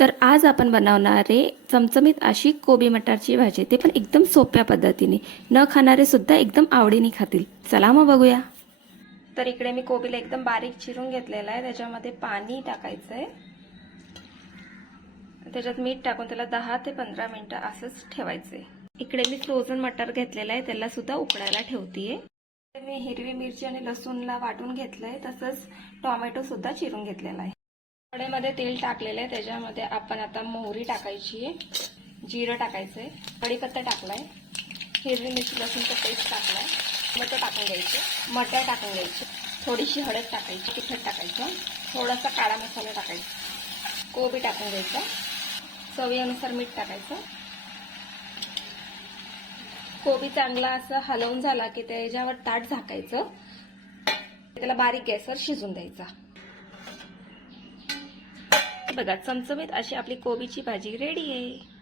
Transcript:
तर आज आपण बनवणार आहे चमचमीत अशी कोबी मटारची भाजी, ते पण एकदम सोप्या पद्धतीने. न खाणारे सुद्धा एकदम आवडीने खातील. चला मग बघूया. तर इकडे मी कोबीला एकदम बारीक चिरून घेतलेला आहे. त्याच्यामध्ये पाणी टाकायचं आहे. त्याच्यात मीठ टाकून त्याला 10 ते 15 मिनिटं असंच ठेवायचंय. इकडे मी फ्रोझन मटार घेतलेला आहे, त्याला सुद्धा उकडायला ठेवतेय. मी हिरवी मिरची आणि लसूणला वाटून घेतलंय, तसंच टोमॅटो सुद्धा चिरून घेतलेला आहे. कढईमध्ये तेल टाकलेलं आहे, त्याच्यामध्ये आपण आता मोहरी टाकायची आहे, जिरं टाकायचंय, कढीपत्ता टाकलाय, हिरवी मिरची लसूणचा पेस्ट टाकलाय, टोमॅटो टाकून घ्यायचे, मटर टाकून घ्यायचे, थोडीशी हळद टाकायची, तिखट टाकायचं, थोडासा काळा मसाला टाकायचा, कोबी टाकून घ्यायचा, चवीनुसार मीठ टाकायचं. कोबी चांगला असं हलवून झाला की त्याच्यावर ताट झाकायचं, त्याला बारीक गॅसवर शिजून द्यायचा. बघा, चमचमीत अशी आपली कोबीची भाजी रेडी आहे.